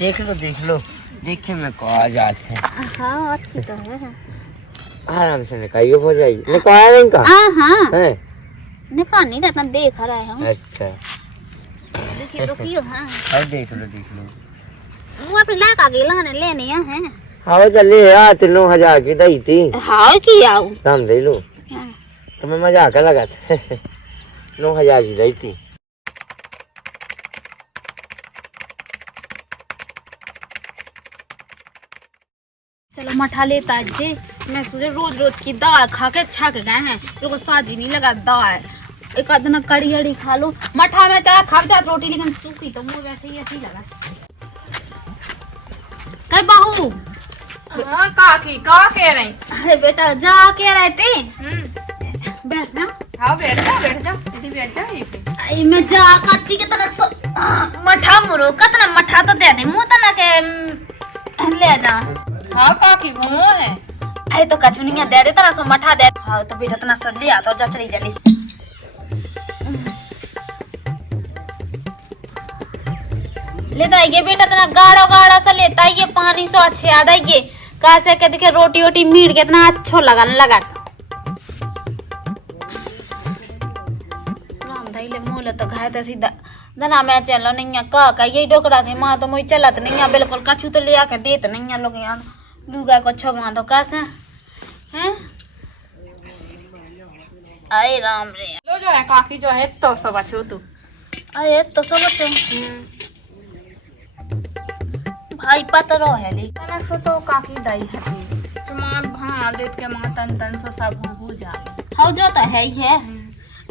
देख लो देखिए मैं को आ जाते हैं। हाँ अच्छी तो है। आराम से निकालिए हो जाएगी। निकाल नहीं का? हाँ है निकाल नहीं रहता, देख रहे हम। अच्छा देखिए रुकियो। हाँ अब देख लो वो अपने लाका गेला ने लेने हैं। हाँ चले यार 9,000 की दही थी। हाँ की आओ दाम दे लो। तुम्हें मजाक लगा था 9,000 की दही थी। चलो मठा लेता है जे। मैं सोचे रोज रोज की दाल खा के छक गए हैं, लोगों को साजी नहीं लगा दाल। एक आध दिन कड़ी अड़ी खा लो। मठा में चाहे खा चाहे रोटी, लेकिन सूखी तो मुझे वैसे ही अच्छी लगा। कई बहू। हाँ काकी का कह रही? अरे बेटा जा के रहे थे। बैठ जा। हाँ बैठ जा दीदी बैठ जा यहीं पे। आई मैं जा काटी के तना सो मठा मुरो कतना मठा तो दे दे मुंह तना के ले जा। हाँ काकी वो है। आई तो कछुनिया दे दे तना सो मठा दे। हाँ तो बेटा तना सो ले आता जा चली जल्दी। लेता आइए बेटा तना गाढ़ा गाढ़ा सा लेता आइए, पानी सो अच्छे याद आइए। कैसे के देखे रोटी वोटी मीट के इतना अच्छो लगा ले मूल तो घाय तो सीधा धना मैं चलो नहीं का यही डोकरा के माँ तो मुझे चलत नहीं बिल्कुल कछु तो ले आके देत नहीं लोग यहाँ लुगा को छो तो कैसे हैं। अरे राम रे लो जो है काकी जो है तो सब अच्छो तू। अरे तो सब भाई पतरो है ली तनक सो तो काकी दाई है तू मां भां देत के मां तन से सब हो जाए। हाउ जो तो है ही है।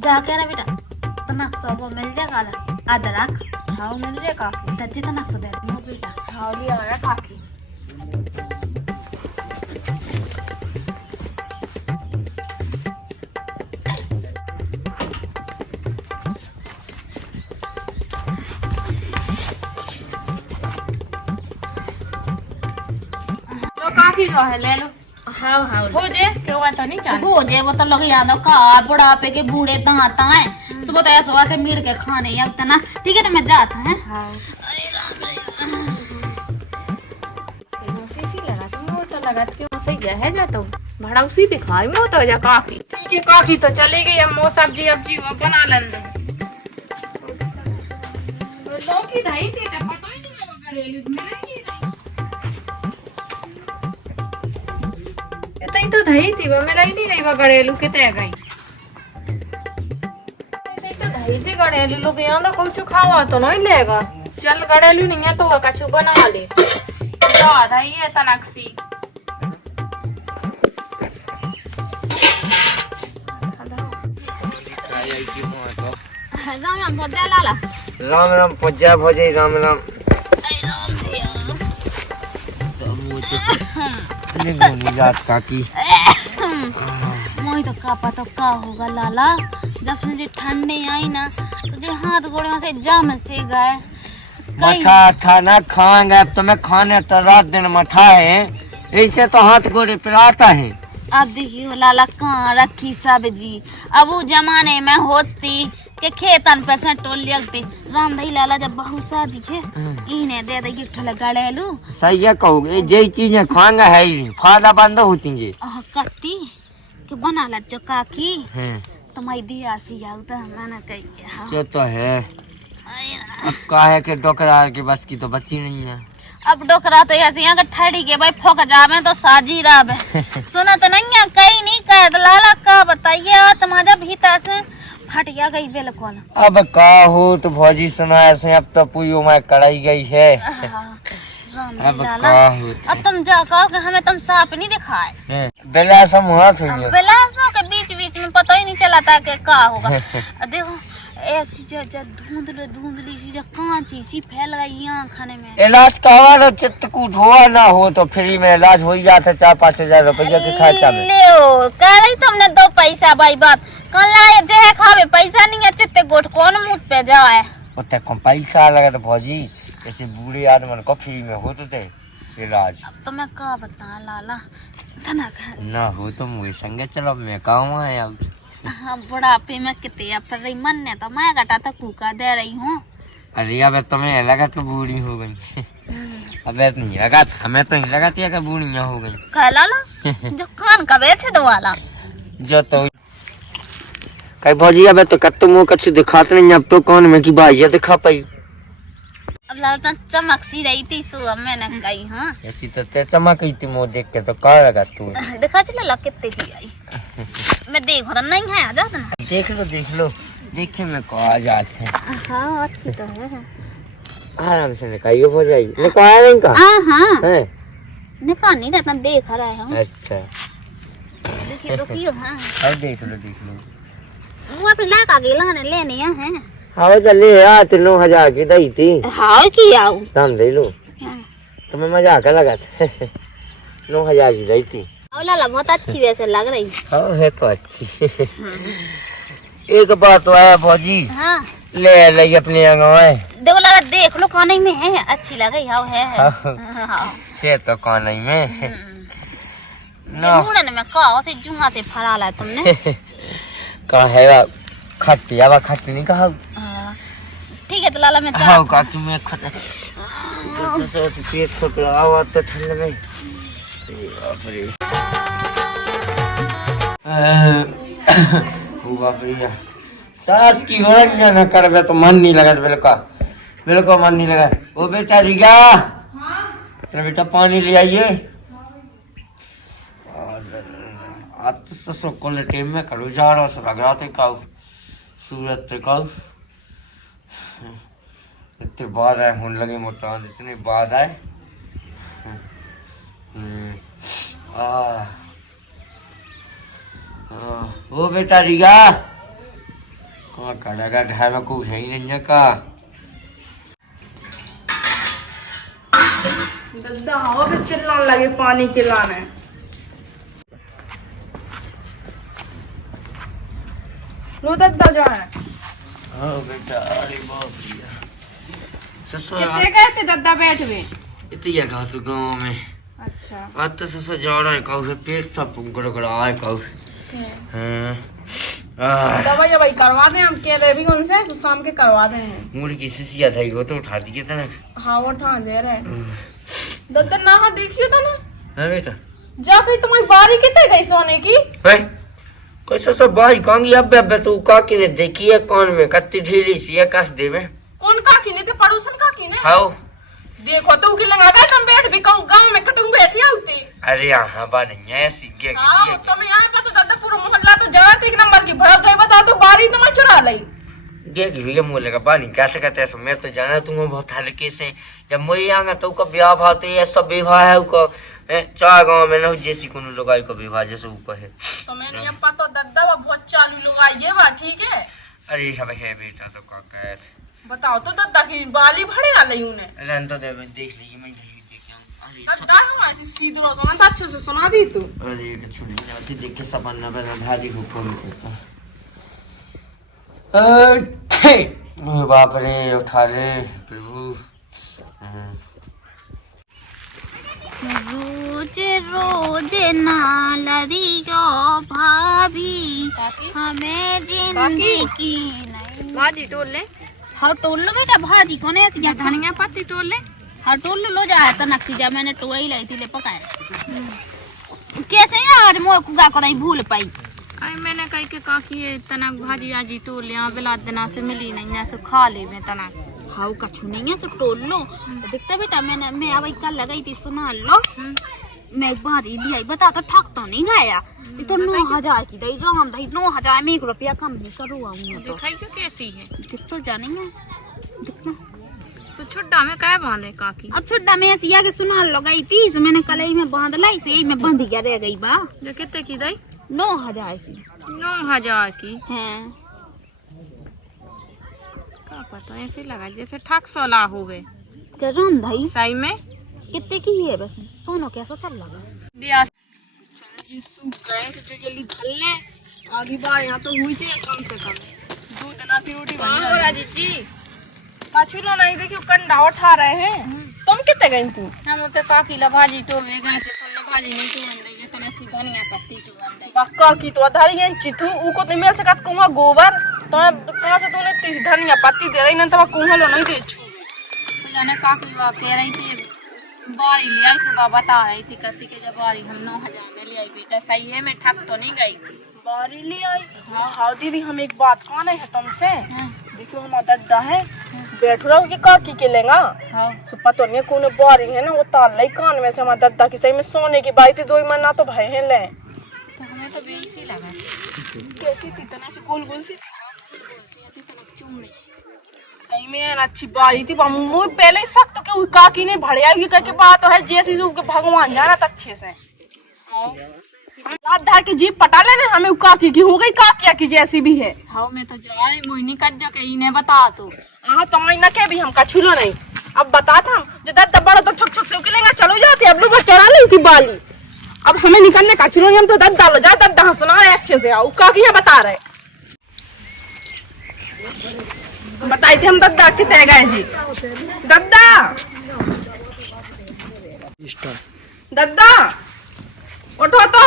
जाके रे बेटा तनक सो वो मिल जाएगा अदरक। हाँ मिल जाए काकी। दज्जी तनक सो दे नो बेटा। हाँ लिया है काकी। लो काकी जो है ले लो। हाँ हाँ हो जे क्यों तो नहीं चाहिए। हो जे वो तो लोग याद का बुढ़ापे के बूढ़े दांत आए सुबह तो ऐसा हुआ के मीट के खाने या तना। ठीक है तो मैं जाता है। हाँ अरे राम रे सी लगा तुम तो लगा कि वो सही है जाता हूँ भाड़ा उसी दिखाई में तो जा काफी ठीक है। काफी तो चली गई हम वो सब्जी अब्जी वो बना लेंगे। तो लौकी धाई थी जब पता ही नहीं लगा घरेलू में नहीं तई तो धाई थी वो मेरा ही नहीं वो घरेलू के तय गई तो धाई थी घरेलू लोग यहाँ तो कुछ खावा तो नहीं लेगा। चल घरेलू नहीं है तो वो कछु बना ले तो धाई है तनक्सी। राम भोजा लाला राम राम पहुंचा भोजे राम राम। जात काकी मोही तो का पता का होगा लाला। जब से जे ठंडे आई ना तो जे हाथ गोड़े से जम से गए। मठा था ना खाएंगे अब तो मैं खाने तो रात दिन मठा है ऐसे तो हाथ गोड़े पर आता है। अब देखियो लाला कहाँ रखी सब्जी। अब वो जमाने में होती के खेतन पे से टोल लगते राम दही लाला जब बहुत साजी है इन्हें दे दे गिफ्ट गड़ेलू। सही है कहोगे जे चीजें खाएंगे है ही फायदा बंद होती जी। कत्ती के बना ला जो काकी हैं तुम्हारी दिया सी आउ तो मैंने कही के हाँ। जो तो है अब काहे के डोकरा के बस की तो बची नहीं है। अब डोकरा तो ऐसे यहाँ का ठहरी के भाई फोक जावे तो साजी रहा सुना तो नहीं है कहीं नहीं कह लाला का बताइए तुम्हारा भीतर से फटिया गई बिल्कुल। अब का हो तो भौजी सुना ऐसे अब तो पुयो में कड़ाई गई है। अब लाला का हो अब तुम जा कहो कि हमें तुम सांप नहीं दिखाए। बेलासम हुआ सुनियो बिलासों के बीच बीच में पता ही नहीं चला था कि का होगा। देखो ऐसी जो धुंधली सी जो कांची सी फैल गई यहाँ खाने में। इलाज का लो चित्रकूट हुआ ना हो तो फ्री में इलाज हो ही जाता 4-5 रुपया के खर्चा में। ले कह रही तुमने 2 पैसा भाई बात कल लाए जे खावे पैसा नहीं है चित्रकूट कौन मुँह पे जाए। उतने कम पैसा लगा तो भौजी ऐसे बूढ़े आदमी को फ्री में होते थे इलाज। अब तो मैं का बता लाला ना हो तो मुझे संगे चलो मैं कहूँ आया। हाँ बुढ़ापे में कितने पर रही मन ने तो मैं घटा तो कूका दे रही हूँ। अरे अब तुम्हें लगा तो बूढ़ी हो गई। अबे नहीं लगा था, हमें तो नहीं लगा था कि बूढ़िया हो गई। कहला ला जो कान का बैठे दो वाला जो तो कई भौजी अब तो कत्तो मुँह कच्छ दिखाते नहीं, अब तो कौन में की भाई दिखा पाई। अब लालता चमक सी रही थी सो अब मैंने कही हाँ ऐसी तो ते चमक ही थी मुँह देख के तो कह लगा तू। दिखा चला ला कितने की आई मैं देखो तो नहीं है आ जाता ना। देख लो देखे मैं को आ जाते हैं। हाँ अच्छी तो है आराम से निकालियो हो जाएगी। निकाया नहीं का? हाँ है निकाल नहीं रहता देख रहा है हम। अच्छा देखिए रुकियो हाँ अब देख लो वो अपने लाका के लाने लेने हैं। हाँ चले यार 9,000 की दही थी। हाँ की आओ दाम दे लो तुम्हें मजाक लगा था 9,000 की दही थी। लाला बहुत अच्छी वैसे लग रही। हाँ है तो अच्छी। एक बात तो है भौजी हाँ ले अपने अंगवाए देखो लाला देख लो कौन में है अच्छी लग रही हाँ है हाँ ये तो कौन में ना मुड़न में कहा से जुंगा से फरा ला तुमने कहा है खट्टी अब खट्टी नहीं कहा। ठीक है तो लाला मैं हाँ काकी मैं खट पेट खोट आवा तो ठंड में बाप रे ओ बाप रे सास की ओरंजा न करबे तो मन नहीं लगा बिल्कुल मन नहीं लगा। ओ बेटा रिया अरे बेटा पानी ले आइए। आज तो ससुर को टाइम में करो जा रहा लग रहा थे काऊ सूरत थे काऊ इतने बार आए होने लगे मोटा इतने बार आए। ओ बेटा रिया कौन करेगा घर में कोई है ही नहीं का। दद्दा हवा पे चिल्लाने लगे पानी खिलाने। लो दद्दा जो है। हाँ बेटा अरे बाप रे ससुर कितने गए थे दद्दा बैठ में? इतनी जगह तो गाँव में। अच्छा आज तो ससुर जा रहा है कहू पेट सब गड़गड़ा है कहू। दवाई वही करवा दें हम कह रहे भी उनसे तो शाम के करवा दें हैं। मुड़ी की सिसिया था वो तो उठा दी था ना। हाँ वो उठा दे रहे दद्दा ना हाँ देखियो तो ना। हाँ बेटा जा कहीं तुम्हारी बारी कितने गई सोने की? है कैसे सब भाई कहूंगी अब तू काकी ने देखी है कौन में कत्ती ढीली सी है कस दे में। कौन काकी ने थे? पड़ोसन काकी ने। हाँ देखो तो की लगा गया तुम बैठ भी कहूँ गाँव में तुम बैठी होती। अरे यहाँ बा नहीं है सीखे हाँ तुम यहाँ पर तो दादा पूरा मोहल्ला तो जाते एक नंबर की भड़ा तो बता तो बारी तुम्हें चुरा ली। देख भैया मुँह लगा पानी कैसे कहते हैं मैं तो जाना तुम बहुत हल्के से जब मुझे आऊंगा तो का ब्याह भाव तो ये सब विवाह है उसको चार गाँव में न जैसी को लगाई को विवाह जैसे ऊपर है। तो मैंने यहाँ पता दादा वो बहुत चालू लोग आइए बा ठीक है। अरे है बेटा तो का कह बताओ तो दादा की बाली भरे आ रही उन्हें रन तो दे देख लीजिए मैं देख दादा हम ऐसे सीधे रोज सुना अच्छे से सुना दी तू। अरे ये छुड़ी जाती देख के सब अन्ना बना भाजी को फोन करता। बाप रे उठा ले प्रभु। रोज रोज नालरियो भाभी हमें जिंदगी नहीं। भाजी टोल ले। हाँ टोल लो बेटा भाजी कौन है ऐसी धनिया पत्ती टोल ले। हाँ टोल लो जाए तो नक्सी जा मैंने टोल ही लाई थी ले पकाए कैसे यार मोह कुगा को नहीं भूल पाई। आई मैंने कही के काकी ये तनक भाजी आजी टोल ले बिला देना से मिली नहीं ऐसे खा ले में तनक। हाँ कछु नहीं है तो टोल लो दिखता बेटा मैं अब कल लगाई थी सुना लो मैं बारी लिया बता तो ठक तो नहीं गया तो 9,000 की दही राम दही 9,000 में 1 रुपया कम नहीं करूँ तो दिखाई क्यों कैसी है? दिख तो जानेंगे दिखना तो छुट्टा में क्या बांधे काकी? अब छुट्टा में सिया के सुना लो गई थी तो मैंने कल ही में बांध लाई सो यही में बंधी क्या रह गई बा। जो कितने की दही? 9,000 की। 9,000 की है क्या पता ऐसे लगा जैसे ठक सोला हो गए क्या राम दही सही में कितने की है बस सोनो कैसा चल रहा है जल्दी धल ले आगे बार यहाँ तो हुई थी कम से कम 2 दिन की रोटी बनी जी पाछुलो नहीं देखियो कंडा उठा रहे हैं। तुम कितने गई तू? हम तो काकी ला भाजी तो वे गए थे सुन ला भाजी नहीं तो बन देगे तो मैं धनिया पत्ती तो बन देगी बक्का की तो अधारी है चिथु उको तो मिल सकत कुआ गोबर तो कहां से तूने इतनी धनिया पत्ती दे रही न तो कुआ लो नहीं दे छु तो जाने काकी वा कह रही थी बारी ले आई सुबह बता रही थी करती के जब बारी हम 9,000 में ले आई बेटा सही है मैं ठग तो नहीं गई। बारी ले आई। हाँ हाँ दीदी हम एक बात कहने है तुमसे। देखो हमारा दद्दा है बैठ रहा कि काकी के लेगा। हाँ सो पता नहीं कौन बारी है ना वो ताल लाई कान में से हमारा दद्दा की सही में सोने की बाई थी 2 महीना तो भाई है ले। तो हमें तो बेइसी लगा। कैसी थी तना से गोल गोल सी सही में अच्छी बारी थी मुझे पहले ही सख्त के वो काकी ने भड़िया की करके बात है जैसी के भगवान जाना था अच्छे से। लात धार की जीप पटा लेने हमें वो काकी की हो गई काकिया की जैसी भी है। हाँ मैं तो जा रही मोहिनी कर जा के इन्हें बता तो। हाँ तो मैं न के भी हम कछुलो नहीं अब बता था हम जो दद्दा बड़ा तो छक छक से उकलेगा चलो जाते अब लोग चढ़ा ले की बाली अब हमें निकलने का चुनो हम तो दद्दा लो जा दद्दा हंसना है अच्छे से आओ काकी है बता रहे बताई थे हम दद्दा कितने गए जी दद्दा दद्दा उठो तो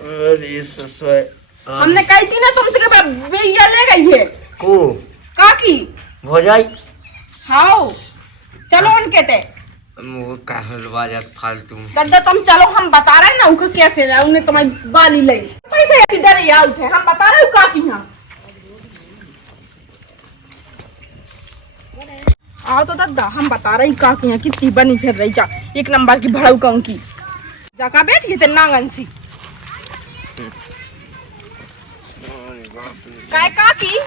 अरे ससुर हमने कही थी ना तुमसे कि भैया ले गई है को काकी भोजाई हाओ चलो उनके ते वो कहलवा जात फालतू में। दद्दा तुम चलो हम बता रहे हैं ना उनका कैसे है उन्हें तुम्हारी बाली लगी कैसे ऐसी डर याद थे हम बता रहे हो काकी यहाँ आओ तो दद्दा हम बता रहे काकी यहाँ कितनी बनी फिर रही जा 1 नंबर की भड़ऊ कंकी जाका बैठिए ते नांगन सी काय काकी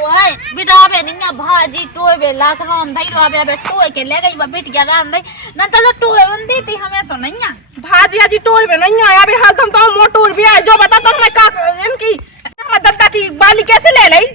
ओए बिटा बे निया भाजी टोय बे लाख राम धई रो बे टोय के ले गई बिट गया राम धई न तो टोय बंदी थी हमें तो नहीं आ भाजी अजी टोर में नहीं आया अभी हाल तुम तो मोटूर भी आए जो बता तो मैं का इनकी हम दद्दा की बाली कैसे ले ली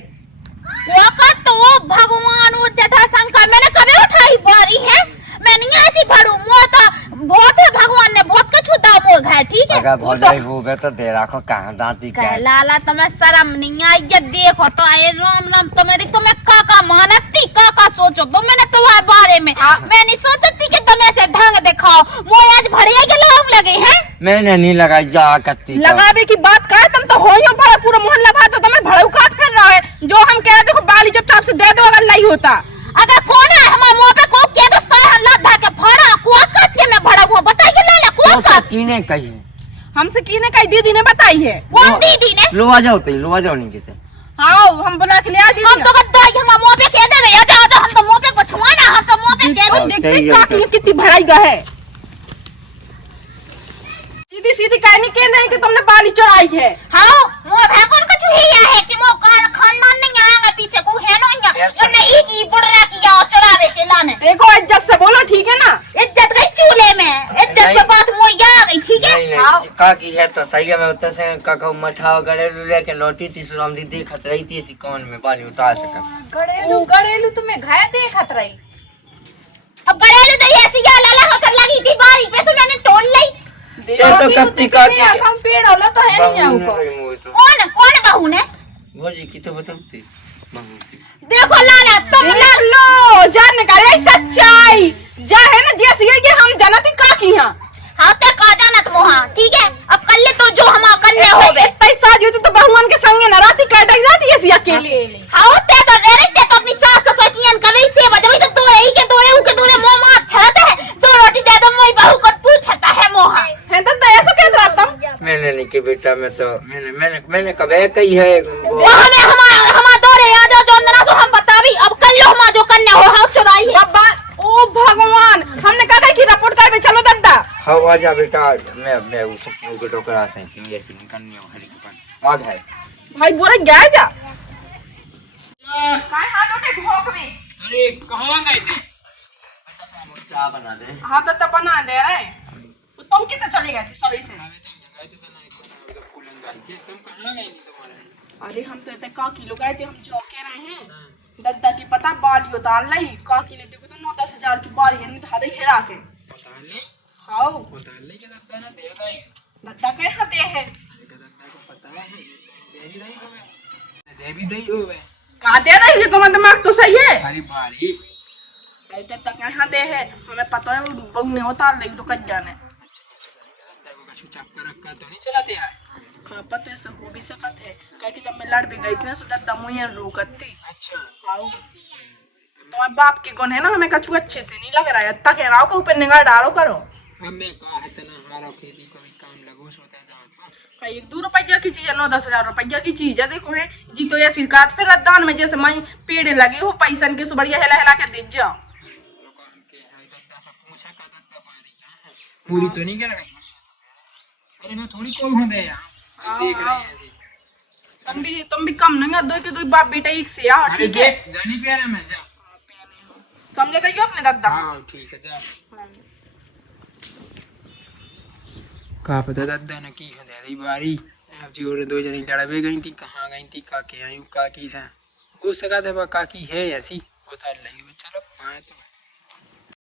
वो का तो भगवान वो जटा शंकर मैंने कभी उठाई बारी है मैं नहीं ऐसी भड़ू मो तो बहुत है भगवान ने बहुत कुछ दाम हो गया ठीक है अगर भोजाई हो गए तो दे रखो कहाँ दांती क्या कह लाला तुम्हें शर्म नहीं आई ये देखो तो आए राम राम तुम्हें काका मानती काका सोचो तो मैंने तुम्हारे बारे में मैं नहीं सोचती कि तुम ऐसे ढंग दिखाओ मोय आज भड़िया के लोग लगे हैं मैंने नहीं लगाई जा कत्ती लगावे की बात का तुम तो हो ही बड़ा पूरा मोहल्ला भर तो तुम्हें भड़ऊ काट फिर रहा है जो हम कह रहे देखो बाली जब तक से दे दो अगर नहीं होता अगर कौन है हमारे मुंह पे को किया तो सही हल्ला धा के फड़ा को काट के मैं भड़ा हुआ बताइए लाला को का कीने कही हमसे कीने कही दीदी ने बताई है कौन दीदी ने लो आ जाओ तो लो आ जाओ नहीं कहते हाँ हम बुला के ले आ दीदी हम तो गद्दाई हमारे मुंह पे कह दे या जाओ हम तो मुंह पे बछवाना हम तो मुंह पे कह दे देखते काकी कितनी भड़ाई गा है सीधी सीधी कहनी के नहीं कि तुमने बाली चढ़ाई है हां मुंह पे कौन कुछ हिया है कि मो खानदान नहीं आएगा पीछे को है ना हमने एक ही बुढ़ा किया चढ़ावे के लाने देखो इज्जत से बोलो ठीक है ना इज्जत गई चूल्हे में इज्जत के बात मोई आ गई ठीक है नहीं का की है तो सही है मैं उतर से काका मठा गले लेके लौटी थी सुराम दी देखत रही थी इसी कौन में बाली उतार सका गड़ेलू तुम्हें घाय देखत रही अब गड़ेलू तो ऐसी या लाला होकर लगी थी बारी पे से मैंने तोड़ ली ये तो कत्ती का की हम पेड़ होला तो है नहीं आऊको कौन बहू ने भोजी की तो बताती देखो लाला तुम लो जान निकाले सच्चाई जा है ना जैसी है कि हम जनती काकी यहाँ हाँ तो का जानत मोहा ठीक है अब कर ले तो जो हम करने होवे पैसा जो तो भगवान के संगे न राती काट जाती ऐसी अकेले हाँ ते तो रे रे ते तो अपनी सास ससुर की अन कर रही सेवा जब तो दो ही के दोरे उके दोरे मुंह मार छाता है दो रोटी दे दो मोई बहू को पूछता है मोहा है तो ऐसा कह रहा तुम मैंने नहीं कि बेटा मैं तो मैंने कब कही है वो हमें हमारा दोरे आ जाओ जो अंदर सो हम बतावी अब कर लो हम जो करने हो हाथ चुराई है ओ भगवान हमने कहा कि रिपोर्ट कर चलो दद्दा हाँ आ जा बेटा मैं उस को टोकरा से कि ऐसे निकलने हो हरी दुकान आ गए भाई बोले गया जा काय हाथों के भोग में अरे कहाँ गए थे? चाय बना दे हाँ तो बना दे रहे तो तुम कितने चले गए थे सभी से तुम कहाँ गए नहीं तुम्हारे? अरे हम तो इतने का किलो गए थे हम जो कह रहे हैं दद्दा की पता बाली उतार लाई काकी ने देखो तो 9-10 हजार की बाली है धारे हेरा के उतारने हाँ उतारने के दद्दा ने दे दी। दद्दा के हाथे है दद्दा को पता है दे भी नहीं होवे दे भी नहीं होवे का दे रही है तुम्हारा दिमाग तो सही है हरी बारी अरे दद्दा के हाथे है हमें पता है बहू ने उतार ली तो कट जाने दद्दा को कछु चक्कर रखा तो नहीं चलाते यार खपत तो ऐसा हो भी सकत है कह के जब मैं लड़ भी गई थी ना तो दद्दा मुझे रोकत थी अच्छा आओ तुम्हारे बाप के कौन है ना, हमें कछु अच्छे से नहीं लग रहा है, तक है राव के ऊपर निगाह डालो करो। हमें कहा है तना हमारा खेती को भी काम लगो सोता जाओ। कई 1-2 रुपया की चीज है, 9-10 रुपया की चीज है। देखो है जी तो ये सिरकात पे रद्दान में जैसे मैं पेड़ लगे हो पैसन के सुबड़िया हिला हिला के दे जाओ। पूरी तो नहीं कर रही। अरे मैं थोड़ी कोई हूं दे यार, देख रहे हैं ऐसे। तुम भी कम नहीं दो के 2 बाप बेटा एक से आओ, अरे ठीक है? देख जानी प्यारा मैं जा। समझे गई अपने दादा? हाँ ठीक है जा। का पता दादा ने की हो दे बारी। अब जी और 2 जनी लड़वे गई थी, कहाँ गई थी, काके आई काकी से हो सका था काकी है ऐसी होता लगी। चलो हाँ तो